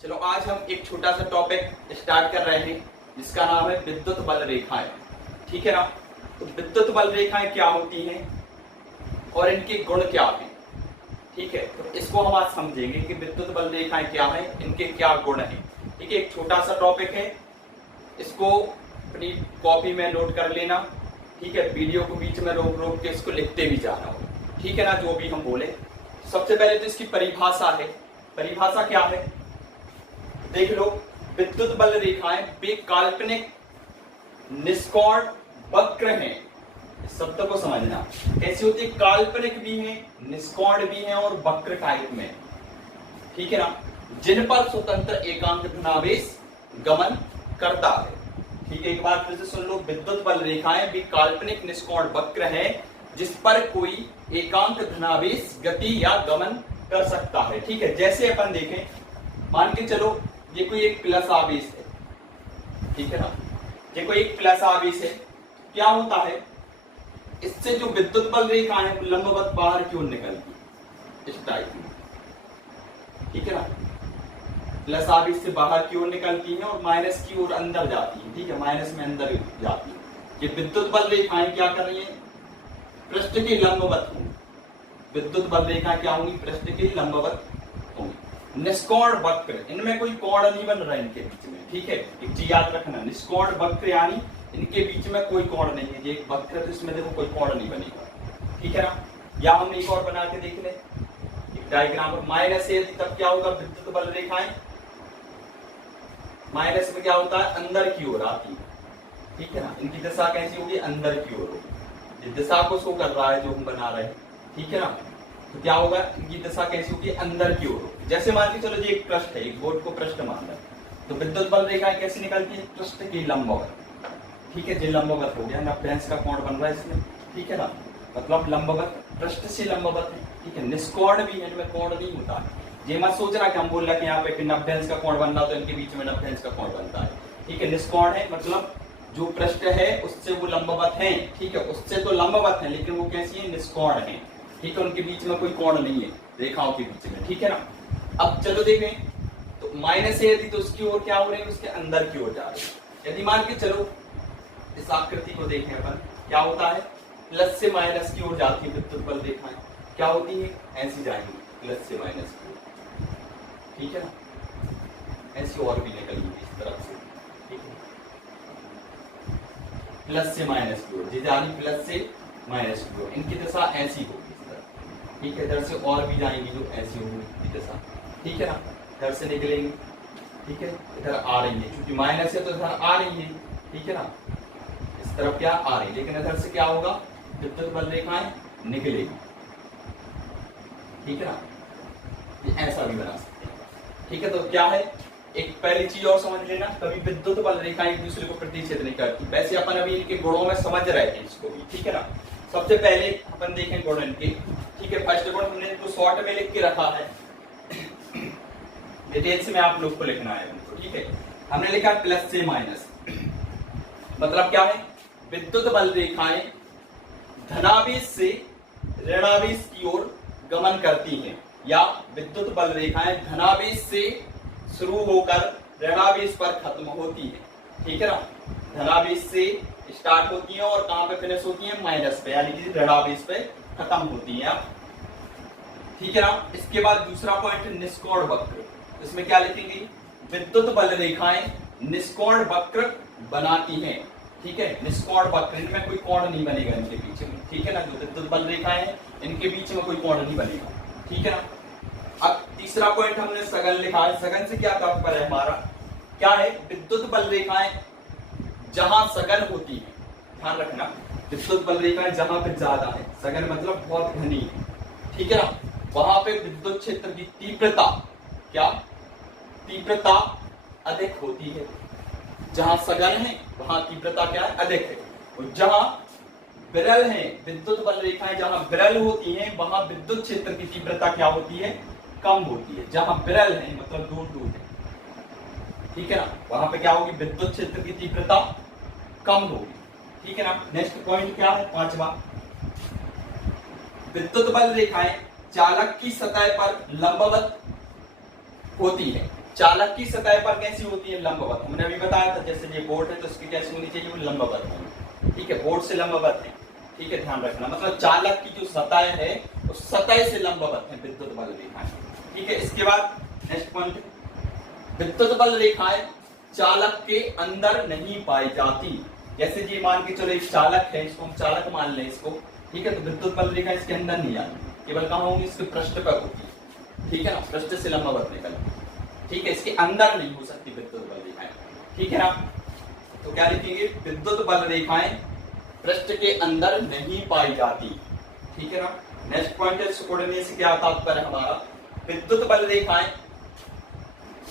चलो आज हम एक छोटा सा टॉपिक स्टार्ट कर रहे हैं जिसका नाम है विद्युत बल रेखाएं। ठीक है ना। तो विद्युत बल रेखाएं क्या होती हैं और इनके गुण क्या हैं। ठीक है, तो इसको हम आज समझेंगे कि विद्युत बल रेखाएं क्या हैं, इनके क्या गुण हैं। ठीक है, एक छोटा सा टॉपिक है, इसको अपनी कॉपी में नोट कर लेना। ठीक है, वीडियो को बीच में रोक रोक के इसको लिखते भी जाना हो। ठीक है ना, जो भी हम बोले। सबसे पहले तो इसकी परिभाषा है। परिभाषा क्या है देख लो। विद्युत बल रेखाएं वे काल्पनिक निष्कोण वक्र हैं। इस शब्द को समझना कैसी होती है, काल्पनिक भी है, निष्कोण भी है और वक्र टाइप में। ठीक है ना, जिन पर स्वतंत्र एकांक धनावेश गमन करता है। ठीक है, एक बार फिर से सुन लो। विद्युत बल रेखाएं भी काल्पनिक निष्कोण वक्र है जिस पर कोई एकांक धनावेश गति या गमन कर सकता है। ठीक है, जैसे अपन देखें, मान के चलो ये कोई एक प्लस आवेश है। ठीक है ना, ये कोई एक प्लस आवेश है। क्या होता है, इससे जो विद्युत बल रेखा है लंबवत बाहर की ओर निकलती, इस टाइप में। ठीक है ना, प्लस आवेश से बाहर की ओर निकलती है और माइनस की ओर अंदर जाती है। ठीक है, माइनस में अंदर जाती है। ये विद्युत बल रेखाएं क्या कर रही है, पृष्ठ के लंबवत होंगी। विद्युत बल रेखा क्या होंगी, पृष्ठ के लंबवत होंगी। निष्कोण वक्र, इनमें कोई कोण नहीं बन रहा है इनके बीच में। ठीक है, एक चीज याद रखना, निष्कोण वक्र यानी इनके बीच में कोई कोण नहीं है। ये एक वक्र है तो इसमें देखो कोई कोण नहीं बनेगा। ठीक है ना, या हमने एक और बना के देख ले, एक डायग्राम पर माइनस है तब क्या होगा, विद्युत बल रेखाएं माइनस में क्या होता है, अंदर की ओर आती है। ठीक है ना, इनकी दिशा कैसी होगी, अंदर की ओर होगी। ये दिशा को शो कर रहा है जो हम बना रहे हैं। ठीक है ना, तो क्या होगा, इनकी दिशा कैसी होगी, अंदर की ओर होगी। जैसे मान के चलो ये एक पृष्ठ है, एक बोर्ड को पृष्ठ मान रहे हैं, तो विद्युत बल रेखाएं कैसी निकलती है, पृष्ठ की लंबवत। ठीक है, जो लंबवत हो गया, 90 अंश का कोण बन रहा है इसमें। ठीक है ना, मतलब लंबवत, पृष्ठ से लंबवत है। ठीक है, निष्कोण भी है, इनमें कोण नहीं होता है। ये मत सोच रहा कि हम बोल रहे हैं कि यहाँ पे 90 अंश का कोण बन रहा तो इनके बीच में 90 अंश का कोण बनता है। ठीक है, निष्कोण है मतलब जो पृष्ठ है उससे वो लंबवत है। ठीक है, उससे तो लंबवत है लेकिन वो कैसी है, निष्कोण है। ठीक है, उनके बीच में कोई कोण नहीं है रेखाओं के बीच में। ठीक है ना, अब चलो देखें, तो माइनस है यदि तो उसकी ओर क्या हो रही है, उसके अंदर की ओर जा रही है। यदि मान के चलो इस आकृति को देखें अपन, क्या होता है, प्लस से माइनस की ओर जाती है विद्युत बल रेखाएं। क्या होती है, ऐसी जाएंगी प्लस से माइनस की ओर। ठीक है ना, ऐसी और भी निकलेंगी इस तरफ से। ठीक है, प्लस से माइनस की ओर, जी जानी प्लस से माइनस की ओर, इनकी दिशा ऐसी होगी इस तरह। ठीक है, इधर से और भी जाएंगी जो ऐसी होगी दिशा। ठीक है ना, इधर से निकलेंगी। ठीक है, इधर आ रही है, क्योंकि माइनस है तो इधर आ रही है। ठीक है ना, इस तरफ क्या आ रही है, लेकिन इधर से क्या होगा, विद्युत बल रेखाएं निकलेगी। ठीक है ना, ये ऐसा भी बना सकते हैं। ठीक है, तो क्या है, एक पहली चीज और समझ लेना, कभी विद्युत बल रेखाएं एक दूसरे को प्रतिच्छेद नहीं करती। वैसे अपन अभी इनके गुणों में समझ रहे हैं इसको भी। ठीक है ना, सबसे पहले अपन देखें गुण इनके। ठीक है, फर्स्ट गुण हमने तो शॉर्ट में लिख के रखा है, डिटेल्स में आप लोग को लिखना है उनको। ठीक है, हमने लिखा प्लस से माइनस, मतलब क्या है, विद्युत बल रेखाएं धनावेश से ऋणावेश की ओर गमन करती हैं, या विद्युत बल रेखाएं धनावेश से शुरू होकर ऋणावेश पर खत्म होती है। ठीक है ना, धनावेश से स्टार्ट होती है और कहां पे फिनिश होती है, माइनस पे, यानी कि ऋणावेश पे खत्म होती है। ठीक है ना, इसके बाद दूसरा पॉइंट निष्कोण वक्र। इसमें क्या लिखेंगे, विद्युत बल रेखाएं निष्कोण वक्र बनाती हैं। ठीक है, निष्कोण वक्र, इनमें कोई कोण नहीं बनेगा इनके बीच में। ठीक है ना, जो विद्युत बल रेखाएं हैं इनके बीच में कोई कोण नहीं बनेगा। ठीक है ना, अब तीसरा पॉइंट हमने सघन लिखा है। सघन से क्या तात्पर्य है हमारा, क्या है, विद्युत बल रेखाएं जहां सघन होती है, ध्यान रखना, विद्युत बल रेखाएं जहां पे ज्यादा है, सघन मतलब बहुत घनी है। ठीक है ना, वहां पे विद्युत क्षेत्र की तीव्रता, क्या तीव्रता अधिक होती है। जहां सघन है वहां तीव्रता क्या है, अधिक है। और जहां विरल है, विद्युत बल रेखाएं जहां विरल होती हैं वहां विद्युत क्षेत्र की तीव्रता क्या होती है, कम होती है। जहां विरल है मतलब दूर दूर है। ठीक है ना, वहां पे क्या होगी, विद्युत क्षेत्र की तीव्रता कम होगी। ठीक है ना, नेक्स्ट पॉइंट क्या है, पांचवा, विद्युत बल रेखाएं चालक की सतह पर लंबवत होती है। चालक की सतह पर कैसी होती है, लंबवत। हमने अभी बताया था जैसे ये बोर्ड है तो इसकी कैसी होनी चाहिए, वो लंबवत होनी, ठीक है, बोर्ड से लंबवत है, ठीक है, ध्यान रखना। मतलब चालक की जो सतह है उस सतह से लंबवत है विद्युत बल रेखाएं, ठीक है। इसके बाद नेक्स्ट पॉइंट, विद्युत बल रेखाएं चालक के अंदर नहीं पाई जाती। जैसे जी मान के चलो एक चालक है, इसको हम चालक मान लें इसको, ठीक है, तो विद्युत बल रेखा इसके अंदर नहीं आती, केवल कहां होंगी, इसके पृष्ठ पर होती है, ठीक है ना, पृष्ठ से लंबवत निकल, ठीक है, इसके अंदर नहीं हो सकती विद्युत बल रेखाएं, ठीक है ना। तो क्या लिखेंगे, विद्युत बल रेखाएं पृष्ठ के अंदर नहीं पाई जाती, ठीक है ना। नेक्स्ट पॉइंट है सिकुड़ने से क्या तात्पर्य हमारा, विद्युत बल रेखाएं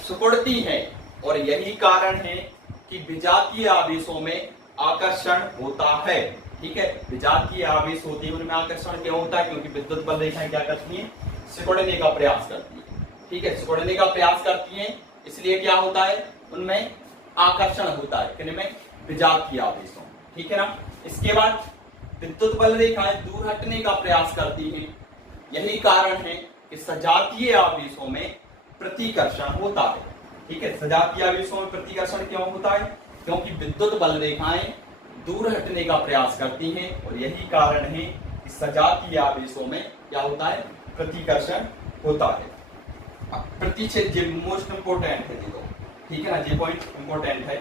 सिकुड़ती है और यही कारण है कि विजातीय आवेशों में आकर्षण होता है, ठीक है, विजातीय आवेश होते हैं उनमें आकर्षण क्यों होता है, क्योंकि विद्युत बल रेखाएं क्या करती हैं, सिकुड़ने का प्रयास करती है, ठीक है, सिकुड़ने का प्रयास करती हैं, इसलिए क्या होता है, उनमें आकर्षण होता है, किनमें, विजातीय आवेशों, ठीक है ना। इसके बाद विद्युत बल रेखाएं दूर हटने का प्रयास करती हैं, यही कारण है कि सजातीय आवेशों में प्रतिकर्षण होता है, ठीक है, सजातीय आवेशों में प्रतिकर्षण क्यों होता है, क्योंकि विद्युत बल रेखाएं दूर हटने का प्रयास करती हैं और यही कारण है कि सजातीय आवेशों में क्या होता है, प्रतिकर्षण होता है। प्रतिच्छेद ये मोस्ट इंपोर्टेंट है, देखो, ठीक है ना, ये पॉइंट इंपोर्टेंट है,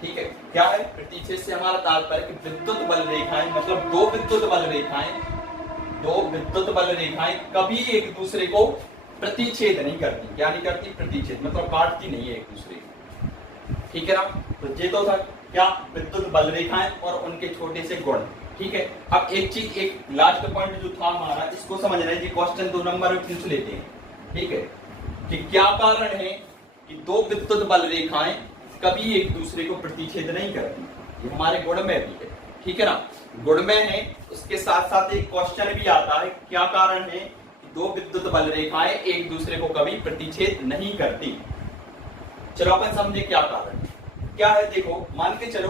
ठीक है। क्या है, प्रतिच्छेद से हमारा तात्पर्य कि विद्युत बल रेखाएं, मतलब दो विद्युत बल रेखाएं कभी एक दूसरे को प्रतिच्छेद नहीं करती, क्या नहीं करती, प्रतिच्छेद मतलब काटती नहीं है एक दूसरे को, ठीक है ना। तो ये तो था क्या, विद्युत बल रेखाएं और उनके छोटे से गुण, ठीक है। अब एक चीज, एक लास्ट पॉइंट जो था हमारा, इसको समझना है, क्वेश्चन 2 नंबर में पूछ लेते हैं, ठीक है, कि क्या कारण है कि दो विद्युत बल रेखाएं कभी एक दूसरे को प्रतिच्छेद नहीं करती, ये हमारे गुण में भी है, ठीक है ना, गुण में है। उसके साथ साथ एक क्वेश्चन भी आता है, क्या कारण है कि दो विद्युत बल रेखाएं एक दूसरे को कभी प्रतिच्छेद नहीं करती। चलो अपन समझे क्या कारण है, क्या है, देखो मान के चलो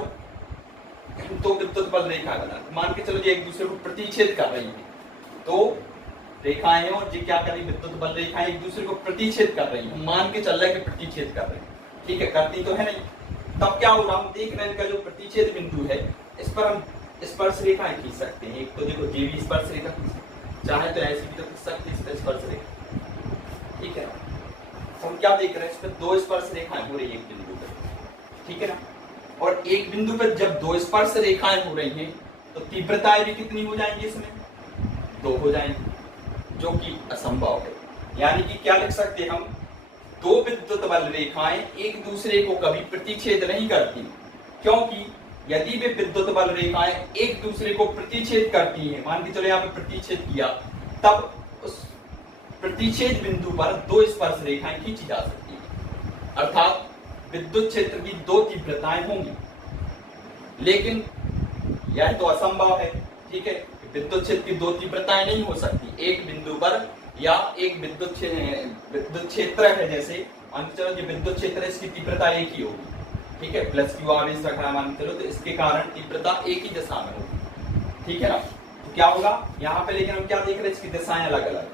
दो विद्युत बल रेखा बना, मान के चलो ये एक दूसरे को प्रतिच्छेद कर रही है, तो रेखाएं और जी क्या कर रही, विद्युत बल रेखाएं एक दूसरे को प्रतिच्छेद कर रही है, मान के चल रहा है कि प्रतिच्छेद कर रही है, ठीक है, करती तो है नहीं। तब क्या हो रहा, हम देख रहे हैं इनका जो प्रतिच्छेद बिंदु है, इस पर हम स्पर्श रेखाएं खींच सकते हैं। एक तो देखो ये भी स्पर्श रेखा चाहे तो ऐसी भी तो खींच सकते हैं, इस पर स्पर्श रेखा, ठीक है। हम क्या देख रहे हैं, इस पर दो स्पर्श रेखाएं हो रही है एक बिंदु पर, ठीक है ना, और एक बिंदु पर जब दो स्पर्श रेखाएं हो रही हैं तो तीव्रताएं भी कितनी हो जाएंगी, इसमें 2 हो जाएंगी, जो कि असंभव है। यानी कि क्या लिख सकते हैं हम, दो विद्युत बल रेखाएं एक दूसरे को कभी प्रतिच्छेद नहीं करती, क्योंकि यदि वे विद्युत बल रेखाएं एक दूसरे को प्रतिच्छेद करती हैं, मान के चलो यहाँ पे प्रतिच्छेद किया, तब उस प्रतिच्छेद बिंदु पर दो स्पर्श रेखाएं खींची जा सकती है, अर्थात विद्युत क्षेत्र की 2 तीव्रताएं होंगी। लेकिन यह तो असंभव है, ठीक है, विद्युत क्षेत्र की 2 तीव्रताएं नहीं हो सकती एक बिंदु पर, या एक विद्युत क्षेत्र है, जैसे मान के चलो जो विद्युत क्षेत्र है इसकी तीव्रता एक ही होगी, ठीक है, प्लस क्यू आवेश रखा है मान के चलो, तो इसके कारण तीव्रता एक ही दिशा में होगी, ठीक है ना। तो क्या होगा यहाँ पे, लेकिन हम क्या देख रहे हैं, इसकी दिशाएं अलग अलग,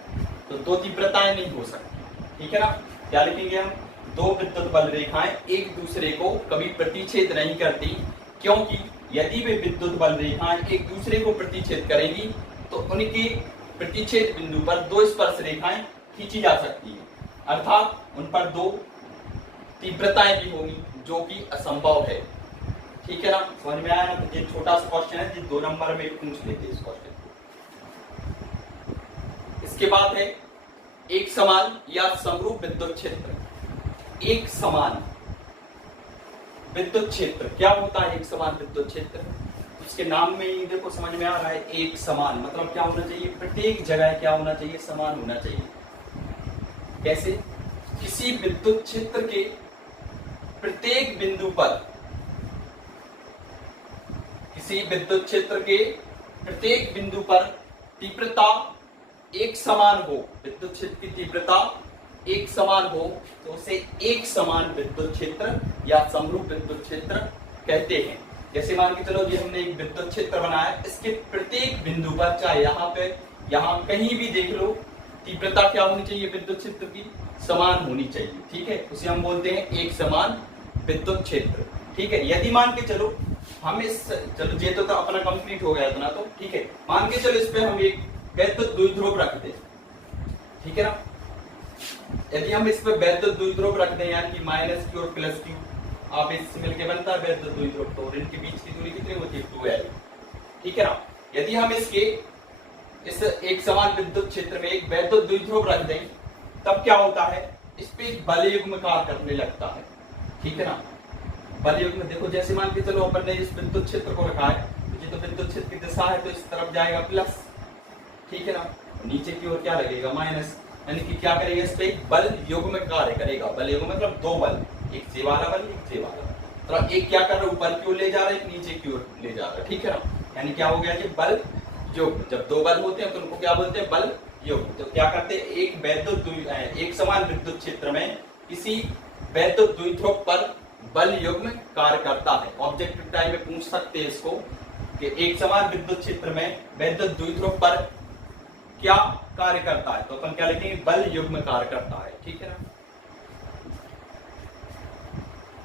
तो 2 तीव्रताएं नहीं हो सकती, ठीक है ना। क्या लिखेंगे हम, दो विद्युत बल रेखाएं एक दूसरे को कभी प्रतिच्छेद नहीं करती, क्योंकि यदि वे विद्युत बल रेखाएं एक दूसरे को प्रतिच्छेद करेंगी तो उनके प्रतिच्छेद बिंदु पर 2 स्पर्श रेखाएं खींची जा सकती है, अर्थात उन पर 2 तीव्रताएं भी होंगी, जो कि असंभव है, ठीक है ना। समझ में आया ना। तो ये छोटा सा क्वेश्चन है, जो 2 नंबर में पूछ लेते हैं इस क्वेश्चन। इसके बाद है एक समान या समरूप विद्युत क्षेत्र। एक समान विद्युत क्षेत्र क्या होता है, एक समान विद्युत क्षेत्र, उसके नाम में ही देखो समझ में आ रहा है, एक समान मतलब क्या होना चाहिए, प्रत्येक जगह क्या होना चाहिए, समान होना चाहिए। कैसे, किसी विद्युत क्षेत्र के प्रत्येक बिंदु पर, किसी विद्युत क्षेत्र के प्रत्येक बिंदु पर तीव्रता एक समान हो, विद्युत क्षेत्र की तीव्रता एक समान हो, तो उसे एक समान विद्युत क्षेत्र या समरूप विद्युत क्षेत्र कहते हैं। जैसे मान के चलो, ये हमने एक विद्युत क्षेत्र बनाया, इसके प्रत्येक बिंदु पर, चाहे यहाँ पे, यहाँ कहीं भी देख लो, तीव्रता क्या होनी चाहिए विद्युत क्षेत्र की, समान होनी चाहिए, ठीक है, उसे हम बोलते हैं एक समान विद्युत क्षेत्र, ठीक है। यदि मान के चलो हम इस, चलो ये तो अपना कंप्लीट हो गया इतना तो, ठीक है। मान के चलो इस पे हम एक वैद्युत द्विध्रुव रख दें, ठीक है ना। यदि हम इस पे वैद्युत द्विध्रुव रख दें, यानी कि माइनस क्यू और प्लस क्यू, आप इससे मिलके बनता है वैद्युत द्विध्रुव, तो इनके बीच की दूरी कितनी होती है, 2l, ठीक है ना। यदि हम इसके इस एक समान विद्युत क्षेत्र में एक वैद्युत द्विध्रुव रख दें, तब क्या होता है, इस पे एक बल युग्म कार्य करने लगता है, ठीक है ना। बल युग्म देखो, जैसे मान के चलो अपन ने इस विद्युत क्षेत्र को रखा है, तो ये तो विद्युत क्षेत्र की दिशा है, तो इस तरफ जाएगा प्लस, ठीक है ना। नीचे की ओर क्या लगेगा, माइनस, यानी कि क्या करेगा, इस पे एक बल युग्म कार्य करेगा। बल युग्म मतलब दो बल, एक से वाला बल, एक से वाला, तो एक क्या कर रहा है, ऊपर की ओर ले जा रहा है, एक नीचे की ओर ले जा रहा है, ठीक है ना। यानी क्या हो गया कि बल युग्म, जब दो बल होते हैं तो उनको क्या बोलते हैं, बल युग्म। तो क्या करते हैं, एक समान विद्युत क्षेत्र में किसी वैद्युत द्विध्रुव पर बल युग्म कार्य करता है। ऑब्जेक्टिव टाइप में पूछ सकते हैं इसको कि एक समान विद्युत क्षेत्र में वैद्युत द्विध्रुव पर क्या कार्य करता है, तो अपन क्या लिखेंगे, बल युग्म कार्य करता है, ठीक है ना।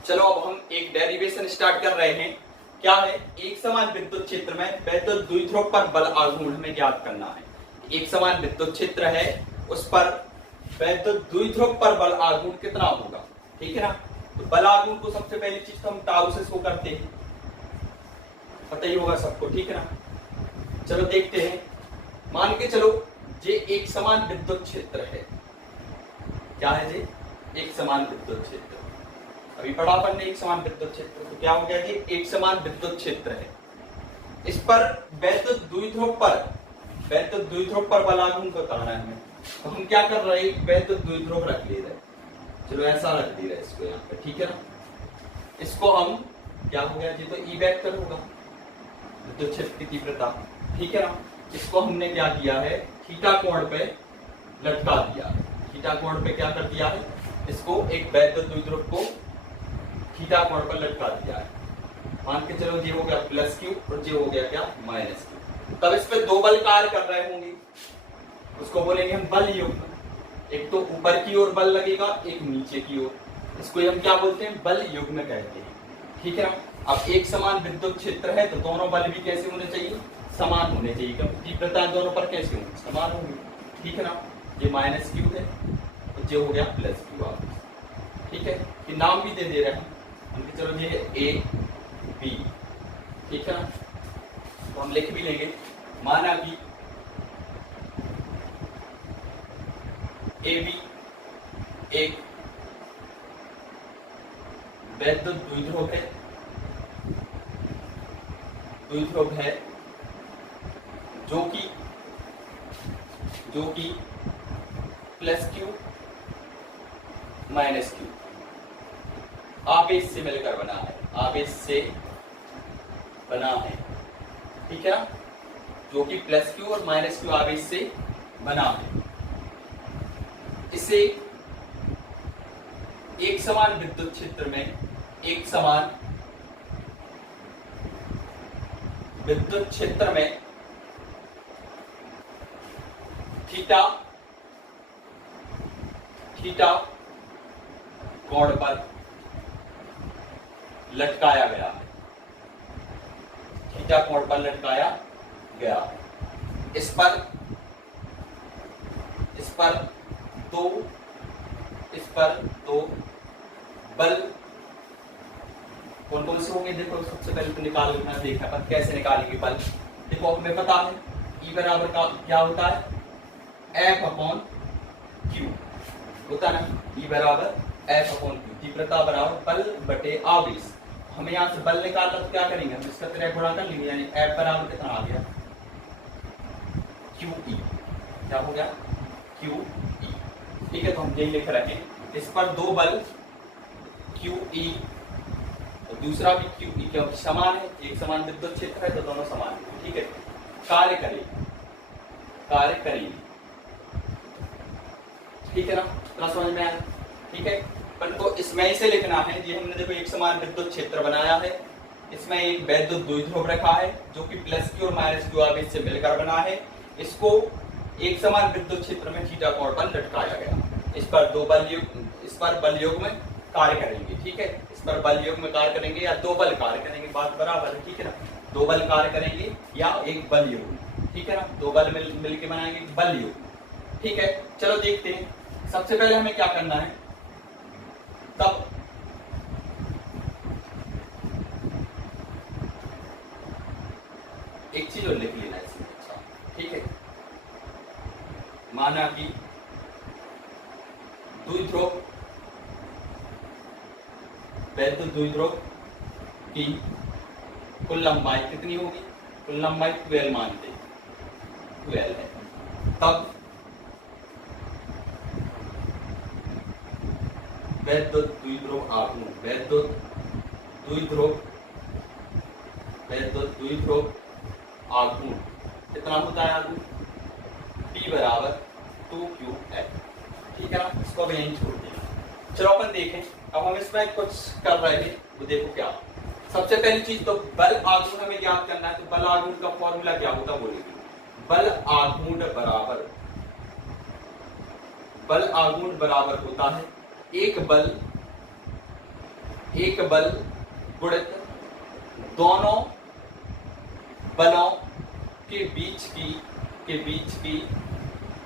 चलो अब हम एक डेरिवेशन स्टार्ट कर रहे हैं। क्या है, एक समान विद्युत क्षेत्र में वैद्युत द्विध्रुव पर बल आघूर्ण हमें ज्ञात करना है। एक समान विद्युत क्षेत्र है, उस पर वैद्युत द्विध्रुव पर बल आघूर्ण कितना होगा, ठीक है ना। तो बल आघूर्ण को सबसे पहली चीज तो हम टाउ से शो करते हैं, पता ही होगा सबको, ठीक है ना। चलो देखते हैं, मान के चलो ये एक समान विद्युत क्षेत्र है। क्या है ये, एक समान विद्युत क्षेत्र, अभी पढ़ा अपन ने एक समान विद्युत क्षेत्र, तो क्या हो गया कि एक समान विद्युत क्षेत्र है, इस पर वैद्युत द्विध्रुव पर बल आघूर्ण को बताना है हमें। तो हम क्या कर रहे हैं, वैद्युत द्विध्रुव रख ले रहे, चलो ऐसा रख दे रहे इसको यहाँ पे, ठीक है ना। इसको हम क्या हो गया, ये तो ई वेक्टर होगा, विद्युत क्षेत्र की तीव्रता, ठीक है ना। इसको हमने क्या किया है, थीटा कोण पे लटका दिया है। थीटा कोण पे क्या कर दिया है, इसको एक वैद्युत द्विध्रुव को थीटा कोण पर लटका दिया है। मान के चलो ये हो गया प्लस क्यू और ये हो गया क्या, माइनस क्यू। तब इस पे दो बल कार्य कर रहे होंगे, उसको बोलेंगे हम बल युग्म। एक तो ऊपर की ओर बल लगेगा, एक नीचे की ओर, इसको हम क्या बोलते हैं, बल युग्म कहते हैं, ठीक है ना। अब एक समान विद्युत क्षेत्र है, तो दोनों बल भी कैसे होने चाहिए, समान होने चाहिए, क्योंकि तीव्रता दोनों पर कैसे होंगी, समान होंगी, ठीक है ना। ये माइनस क्यू है और ये हो गया प्लस क्यू, ठीक है। ये नाम भी दे दे रहे हैं, चलो ये ए बी, ठीक है ना। तो हम लिख भी लेंगे, माना कि ए बी एक वैद्युत द्विध्रुव है, जो कि प्लस क्यू माइनस क्यू आवेश से मिलकर बना है, आवेश से बना है, ठीक है ना। जो कि प्लस क्यू और माइनस क्यू आवेश से बना है। इसे एक समान विद्युत क्षेत्र में, एक समान विद्युत क्षेत्र में थीटा कोण पर लटकाया गया है, थीटा कोण पर लटकाया गया। इस पर दो बल कौन कौन से होंगे, देखो सबसे पहले तो निकालना देखा पर कैसे निकालेंगे बल। देखो हमें पता है E बराबर का क्या होता है, F अपॉन Q होता है ना। E बराबर F अपॉन Q, तीव्रता बराबर बल बटे आवेश। हमें यहाँ से बल निकालना तो क्या करेंगे, हम इसका त्रिज्या गुणा कर लेंगे, यानी F बराबर कितना आ गया, QE, क्या हो गया, QE, ठीक है। तो हम यही लिख रहे हैं, इस पर दो बल QE और दूसरा भी QE, क्योंकि समान है, एक समान विद्युत क्षेत्र है तो दोनों समान है, ठीक है। कार्य करेंगे, ठीक है ना, इतना समझ में आया, ठीक है। अपन को इसमें इसे लिखना है, ये हमने देखो एक समान विद्युत क्षेत्र बनाया है, इसमें एक वैद्युत द्विध्रुव रखा है जो कि प्लस क्यू और माइनस क्यू आवेश से मिलकर बना है। इसको एक समान विद्युत क्षेत्र में थीटा कोण पर लटकाया गया, इस पर बल योग में कार्य करेंगे, ठीक है, इस पर बल योग में कार्य करेंगे या दो बल कार्य करेंगे, बात बराबर है, ठीक है ना, दो बल कार्य करेंगे या एक बल योग, ठीक है ना, दो बल मिलके बनाएंगे बल योग, ठीक है। चलो देखते हैं, सबसे पहले हमें क्या करना है, तब एक चीज और लिख लेना इसमें, अच्छा ठीक है, माना कि द्विध्रुव वैद्युत द्विध्रुव की कुल लंबाई कितनी होगी, कुल लंबाई 12 मानते 12 है, तब वैद्युत द्विध्रुव आघूर्ण आघूर्ण कितना होता है, आघूर्ण P बराबर 2Ql, ठीक है ना, इसको अब यहीं छोड़ देना। चलो अपन देखें, अब हम इसमें कुछ कर रहे हैं, वो देखो क्या। सबसे पहली चीज तो बल आघूर्ण हमें ज्ञात करना है, तो बल आघूर्ण का फॉर्मूला क्या होता है बोलेंगे, बल आघूर्ण बराबर होता है एक बल गुणित दोनों बलों के बीच की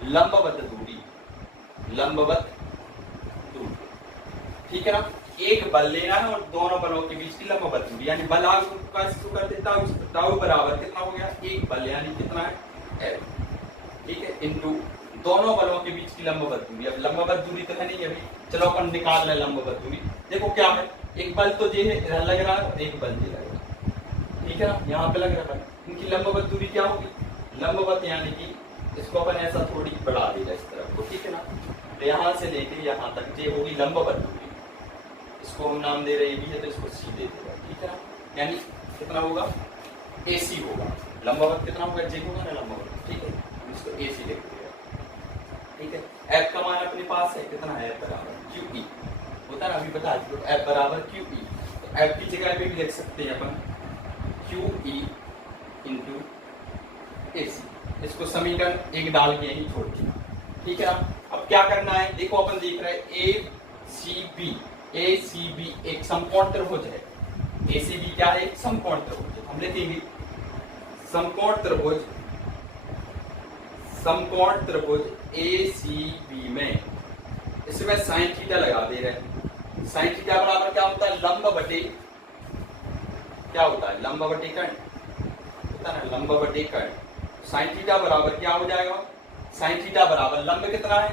लंबवत दूरी, ठीक है ना, एक बल लेना है और दोनों बलों के बीच की लंबवत दूरी, यानी बल आघूर्ण का इसको कर देता हूं, टाउ बराबर कितना हो गया, एक बल यानी कितना है L, ठीक है, इनटू दोनों बलों के बीच की लंबवत दूरी। अब लंबवत दूरी तो है नहीं अभी, चलो अपन निकाल लें लंबवत दूरी। देखो क्या है, एक बल तो ये है लग रहा है और एक बल ये लग रहा है, ठीक है ना, यहाँ पे लग रहा है, इनकी लंबवत दूरी क्या होगी, लंबवत यानी कि इसको अपन ऐसा थोड़ी बढ़ा देगा इस तरफ को, ठीक है ना, तो यहाँ से लेके यहाँ तक ये होगी लंबवत दूरी, इसको हम नाम दे रहे भी है तो इसको सी दे देगा, ठीक है ना, यानी कितना होगा AC होगा, लंबवत कितना होगा जे होगा ना लंबवत, ठीक है, इसको AC लिख देगा, ठीक है। F का मान अपने पास है कितना है, F बराबर QE होता है ना, अभी बता दो F बराबर QE, तो F की जगह पे भी लिख सकते हैं अपन QE इंटू AC, इसको समीकरण एक डाल के यही छोड़ दिया, ठीक है। अब क्या करना है, देखो अपन देख रहे हैं ACB एक समकोण त्रिभुज है, ACB क्या है, एक समकोण त्रिभुज, हम लिखेंगे समकोण त्रिभुज ACB में, इसमें साइन थीटा लगा दे रहे हैं, साइन थीटा बराबर क्या होता है, लंब बटे क्या होता है, लंब बटे कर्ण होता है ना, लंब बटे कर्ण, साइन थीटा बराबर क्या हो जाएगा, साइन थीटा बराबर लंब कितना है,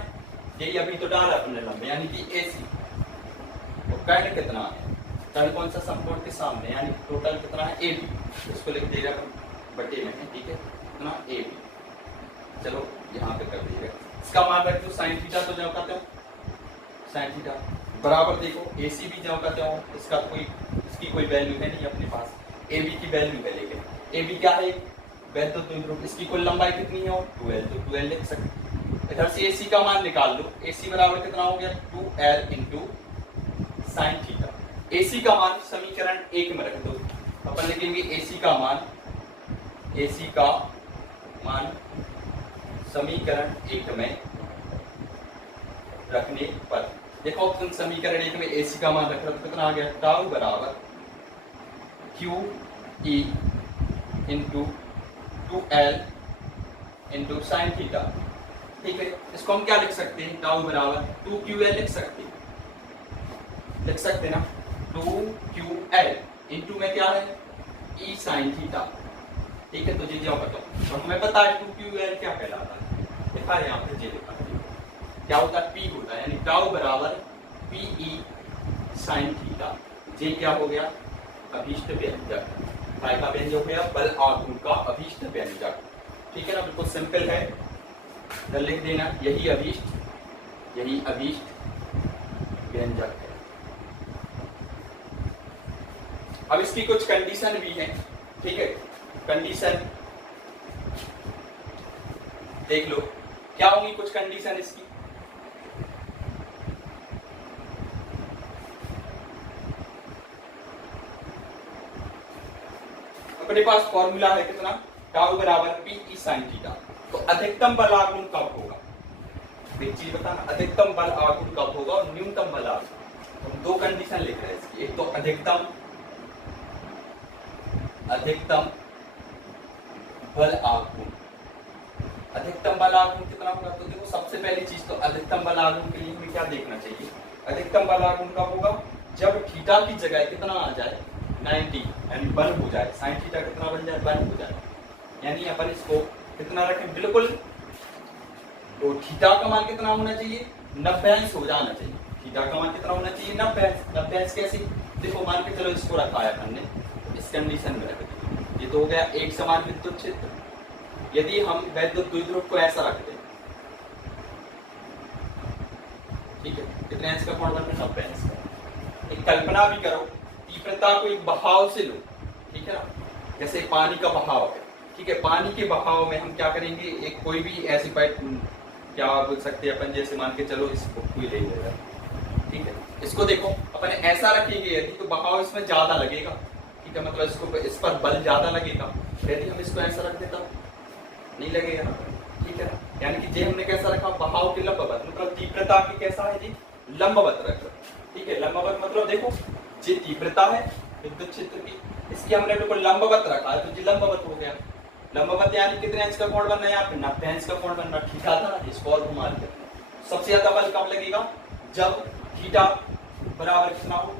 यही अभी तो डाला अपने लंब यानी कि AC, तो कर्ण कितना है, कर्ण कौन सा समकोण के सामने, यानी टोटल कितना है AB, इसको लिख दे रहा बटे में है, ठीक है, कितना AB, चलो यहाँ पे कर दीजिएगा, इसका मान रख दो साइन थीटा, तो जो कहते हो साइन थीटा बराबर देखो AC भी जो कहते हो, इसका इसकी कोई वैल्यू है नहीं अपने पास, AB की वैल्यू है, लेकिन AB क्या है, वैद्युत द्विध्रुव, इसकी कुल लंबाई कितनी है 12, तो 12 लिख सकते, इधर से AC का मान निकाल लो, AC बराबर कितना हो गया 2L into sine theta, AC का मान समीकरण 1 में रख दो, अपन लिखेंगे AC का मान समीकरण 1 में रखने पर, देखो तुम समीकरण 1 में AC का मान रख रहे हो तो कितना आ गया, टाउ बराबर QE into 2L into sine theta, ठीक है, इसको हम क्या लिख सकते हैं, टाउ बराबर 2QL लिख सकते ना, 2QL इंटू में क्या है E साइन थीटा, ठीक है, तो जी जाओ बताओ, तो हमें पता है 2QL क्या कहलाता है, लिखा है यहाँ पे, जी लिखा है, क्या होता है P होता है, यानी टाउ बराबर PE साइन थीटा, जे क्या हो गया अभीष्ट व्यंजक, काय का व्यंजक हो गया, बल आघूर्ण का अभीष्ट व्यंजक, ठीक है ना, बिल्कुल सिंपल है, तो लिख देना यही अभीष्ट व्यंजक है। अब इसकी कुछ कंडीशन भी है, ठीक है, कंडीशन देख लो क्या होंगी कुछ कंडीशन इसकी, अपने पास फॉर्मूला है कितना, टाउ बराबर PE साइन थीटा, तो अधिकतम बल आघूर्ण कब होगा, एक चीज बताना, अधिकतम बल आघूर्ण कब होगा और न्यूनतम बल आघूर्ण। हम दो कंडीशन लिख रहे हैं इसकी, एक तो अधिकतम बल आघूर्ण। अधिकतम बल आघूर्ण कितना होगा? तो देखो सबसे पहली चीज तो अधिकतम बल आघूर्ण के लिए हमें क्या देखना चाहिए? अधिकतम बल आघूर्ण कब होगा? जब थीटा की जगह कितना आ जाए 90, यानी 1 हो जाए। साइन थीटा कितना बन जाए? 1 हो जाए। यानी अपन इसको कितना रखें? बिल्कुल, तो थीटा का मान कितना होना चाहिए? 90 हो जाना चाहिए। थीटा का मान कितना होना चाहिए? 90 कैसे? देखो मान के चलो इसको रखा है अपन ने, इस कंडीशन में रख दिया। ये तो हो गया एक समान विद्युत क्षेत्र। यदि हम वैद्युत द्विध्रुव को ऐसा रखते हैं, ठीक है, कितने अंश का कोण बन रहा है? 90 अंश का। एक कल्पना भी करो, तीव्रता को एक बहाव से लो, ठीक है ना, जैसे पानी का बहाव है, ठीक है। पानी के बहाव में हम क्या करेंगे? एक कोई भी ऐसी पाइप, क्या बोल सकते हैं अपन, जैसे मान के चलो इसको कोई ले लेगा, ठीक है। इसको देखो अपन ऐसा रखेंगे यदि, तो बहाव इसमें ज्यादा लगेगा, ठीक है, मतलब इसको इस पर बल ज्यादा लगेगा। यदि हम इसको ऐसा रख देता नहीं लगेगा, ठीक है ना। यानी कि जे हमने कैसा रखा? बहाव के लंबवत, मतलब तीव्रता की कैसा है जी? लंबवत रखा, ठीक है। लंबवत मतलब देखो जे तीव्रता है विद्युत क्षेत्र की, इसकी हमने बिल्कुल लंबवत रखा है, तो जी लंबवत हो गया। लंबवत यानी कितने अंश का कोण बन रहा है? यहाँ पे 90 अंश का कोण बन रहा है, ठीक था ना। इसको और घुमा के सबसे ज्यादा बल कब लगेगा? जब थीटा बराबर कितना हो?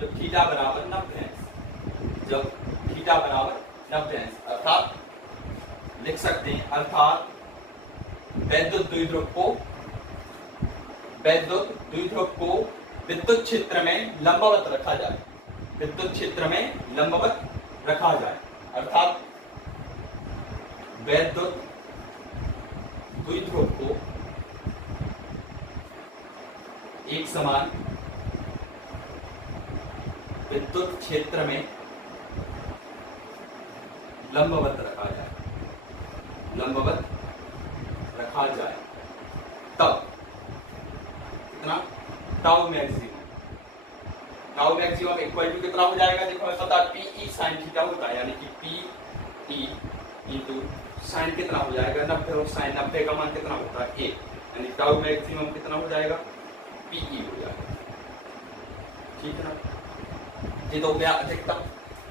जब थीटा बराबर 90 अंश। जब थीटा बराबर 90 अंश, अर्थात लिख सकते हैं, अर्थात वैद्युत द्विध्रुव को विद्युत क्षेत्र में लंबवत रखा जाए। विद्युत क्षेत्र में लंबवत रखा जाए, अर्थात वैद्युत द्विध्रुव को एक समान विद्युत क्षेत्र में लंबवत रखा जाए, लंबवत रखा जाए। तब कितना? टाउ मैक्सिमम इक्वल टू कितना हो जाएगा? देखो हमें पता है पीई साइन थीटा होता है, यानी कि पीई इंटू साइन कितना हो जाएगा? 90, और साइन 90 का मान कितना होता है? 1, यानी टाउ मैक्सिमम कितना हो जाएगा? पीई हो जाएगा, ठीक है ना। ये तो हो गया अधिकतम।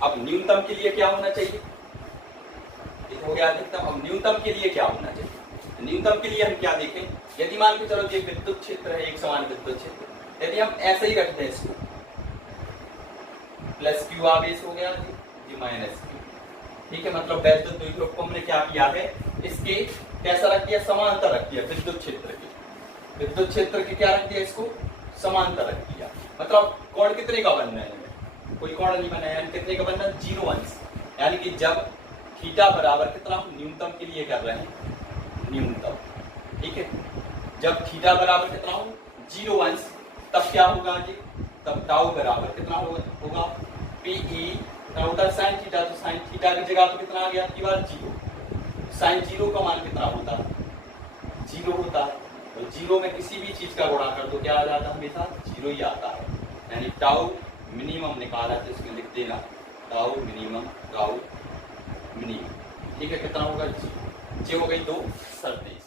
अब न्यूनतम के लिए क्या होना चाहिए? ये हो गया अधिकतम। अब न्यूनतम के लिए क्या होना चाहिए? न्यूनतम के लिए हम क्या देखें? यदि मान के चलो ये विद्युत क्षेत्र है, एक समान विद्युत क्षेत्र, यदि हम ऐसे ही रखते हैं इसको, प्लस क्यू आवेश हो गया जी माइनस क्यू, ठीक है। मतलब वैद्युत द्विध्रुव को हमने क्या किया है? इसके कैसा रख दिया? समांतर रख दिया। विद्युत क्षेत्र के क्या रख दिया? इसको समांतर रख दिया। मतलब कोण कितने का बन रहा है? कोई कोण नहीं बना है, यानी कितने का बन रहा है? 0 अंश। यानी कि जब थीटा बराबर कितना, न्यूनतम के लिए कर रहे हैं, न्यूनतम, ठीक है। जब थीटा बराबर कितना हो? 0 अंश, तब क्या होगा जी? तब टाउ बराबर कितना होगा? पीई होता साइन थीटा, तो साइन थीटा की जगह तो कितना आ गया? आपकी बार 0। साइन 0 का मान कितना होता है? 0 होता है। तो 0 में किसी भी चीज का गुणा कर दो, क्या आ जाता है? हमेशा 0 ही आता है। यानी टाउ मिनिमम निकाला, तो इसमें लिख देना टाउ मिनिमम, ठीक है। कितना होगा? 0 हो गई 2 शर्तें।